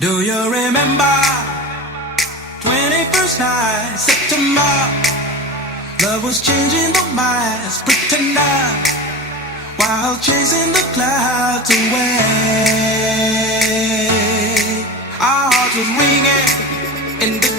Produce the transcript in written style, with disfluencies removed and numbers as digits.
Do you remember 21st night, September? Love was changing the minds, pretender, while chasing the clouds away. Our hearts was ringing in the